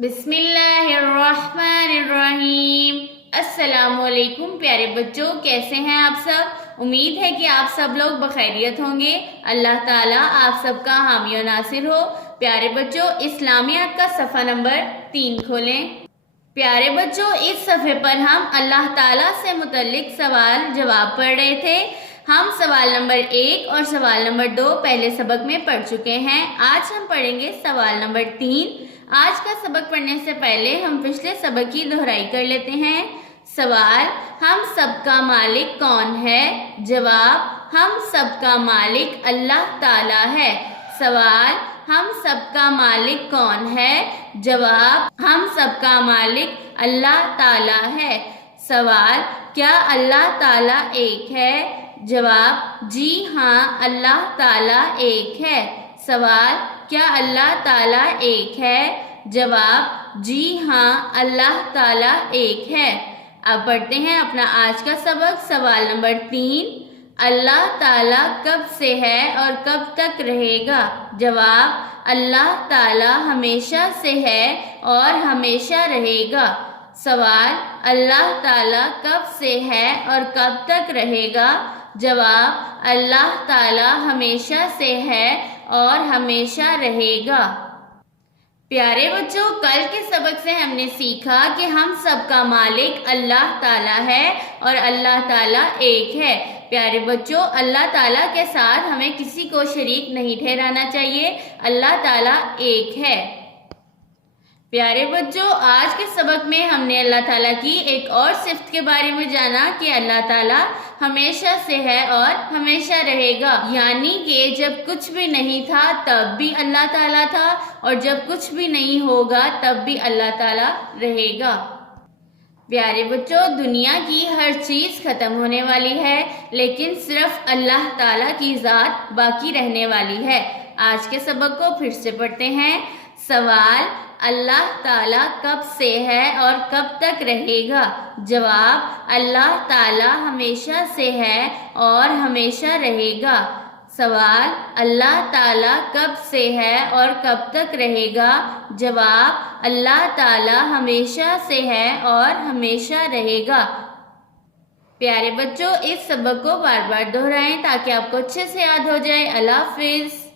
بسم اللہ الرحمن الرحیم۔ السلام علیکم پیارے بچوں، کیسے ہیں آپ سب؟ امید ہے کہ آپ سب لوگ بخیریت ہوں گے۔ اللہ تعالیٰ آپ سب کا حامی و ناصر ہو۔ پیارے بچوں، اسلامیات کا صفحہ نمبر 3 کھولیں۔ پیارے بچوں، اس صفحے پر ہم اللہ تعالیٰ سے متعلق سوال جواب پڑھ رہے تھے۔ ہم سوال نمبر 1 اور سوال نمبر 2 پہلے سبق میں پڑھ چکے ہیں۔ آج ہم پڑھیں گے سوال نمبر 3۔ آج کا سبق پڑھنے سے پہلے ہم پچھلے سبق کی دہرائی کر لیتے ہیں۔ سوال: ہم سب کا مالک کون ہے؟ جواب: ہم سب کا مالک اللہ تعالیٰ ہے۔ سوال: ہم سب کا مالک کون ہے؟ جواب: ہم سب کا مالک اللہ تعالیٰ ہے۔ سوال: کیا اللہ تعالیٰ ایک ہے؟ جواب: جی ہاں، اللہ تعالیٰ ایک ہے۔ سوال: کیا اللہ تعالیٰ ایک ہے؟ جواب: جی ہاں، اللہ تعالیٰ ایک ہے۔ اب پڑھتے ہیں اپنا آج کا سبق۔ سوال نمبر 3: اللہ تعالیٰ کب سے ہے اور کب تک رہے گا؟ جواب: اللہ تعالیٰ ہمیشہ سے ہے اور ہمیشہ رہے گا۔ سوال: اللہ تعالیٰ کب سے ہے اور کب تک رہے گا؟ جواب: اللہ تعالیٰ ہمیشہ سے ہے اور ہمیشہ رہے گا۔ پیارے بچوں، کل کے سبق سے ہم نے سیکھا کہ ہم سب کا مالک اللہ تعالیٰ ہے اور اللہ تعالیٰ ایک ہے۔ پیارے بچوں، اللہ تعالیٰ کے ساتھ ہمیں کسی کو شریک نہیں ٹھہرانا چاہیے۔ اللہ تعالیٰ ایک ہے۔ پیارے بچوں، آج کے سبق میں ہم نے اللہ تعالیٰ کی ایک اور صفت کے بارے میں جانا کہ اللہ تعالیٰ ہمیشہ سے ہے اور ہمیشہ رہے گا، یعنی کہ جب کچھ بھی نہیں تھا تب بھی اللہ تعالیٰ تھا اور جب کچھ بھی نہیں ہوگا تب بھی اللہ تعالیٰ رہے گا۔ پیارے بچوں، دنیا کی ہر چیز ختم ہونے والی ہے لیکن صرف اللہ تعالیٰ کی ذات باقی رہنے والی ہے۔ آج کے سبق کو پھر سے پڑھتے ہیں۔ سوال: اللہ تعالیٰ کب سے ہے اور کب تک رہے گا؟ جواب: اللہ تعالیٰ ہمیشہ سے ہے اور ہمیشہ رہے گا۔ سوال: اللہ تعالیٰ کب سے ہے اور کب تک رہے گا؟ جواب: اللہ تعالیٰ ہمیشہ سے ہے اور ہمیشہ رہے گا۔ پیارے بچوں، اس سبق کو بار بار دہرائیں تاکہ آپ کو اچھے سے یاد ہو جائے۔ اللہ حافظ۔